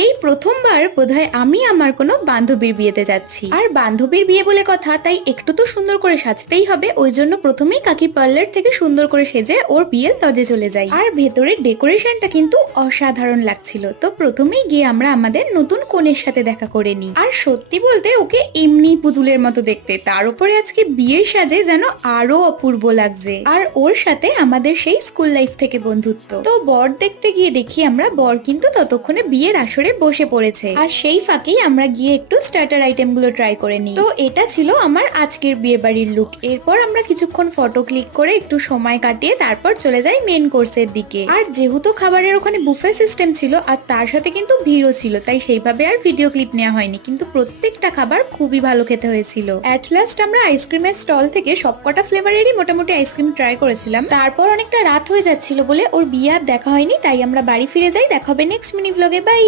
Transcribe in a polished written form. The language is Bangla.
এই প্রথমবার বোধহয় আমি আমার কোনো বান্ধবীর বিয়েতে যাচ্ছি। আর বান্ধবীর বিয়ে বলে কথা, তাই একটু তো সুন্দর করে সাজতেই হবে। ওই জন্য প্রথমেই কাকির পার্লার থেকে সুন্দর করে সেজে ওর বিয়ের লজে চলে যাই। আর ভেতরের ডেকোরেশনটা কিন্তু অসাধারণ লাগছিল। তো প্রথমেই গিয়ে আমরা আমাদের নতুন কনের সাথে দেখা করে নিই। আর সত্যি বলতে ওকে এমনি পুতুলের মতো দেখতে, তার উপরে আজকে বিয়ের সাজে যেন আরো অপূর্ব লাগছে। আর ওর সাথে আমাদের সেই স্কুল লাইফ থেকে বন্ধুত্ব। তো বর দেখতে গিয়ে দেখি আমরা বর কিন্তু ততক্ষণে বিয়ের আসরে বসে পড়েছে। আর সেই ফাঁকেই আমরা গিয়ে একটু স্টার্টার আইটেম গুলো ট্রাই করে নিই। তো এটা ছিল আমার আজকের বিয়ে বাড়ির লুক। এরপর আমরা কিছুক্ষণ ফটো ক্লিক করে একটু সময় কাটিয়ে তারপর চলে যাই মেন কোর্সের দিকে। আর যেহেতু খাবারের ওখানে বুফে সিস্টেম ছিল আর তার সাথে কিন্তু ভিড়ও ছিল, তাই সেইভাবে আর ভিডিও ক্লিপ নেওয়া হয়নি, কিন্তু প্রত্যেকটা খাবার খুবই ভালো খেতে হয়েছিল। এট লাস্ট আমরা আইসক্রিমের স্টল থেকে সবকটা ফ্লেভারেরই মোটামুটি আইসক্রিম ট্রাই করেছিলাম। তারপর অনেকটা রাত হয়ে যাচ্ছিল বলে ওর বিয়ে আর দেখা হয়নি, তাই আমরা বাড়ি ফিরে যাই। দেখা হবে নেক্সট মিনি ব্লগে। বাই।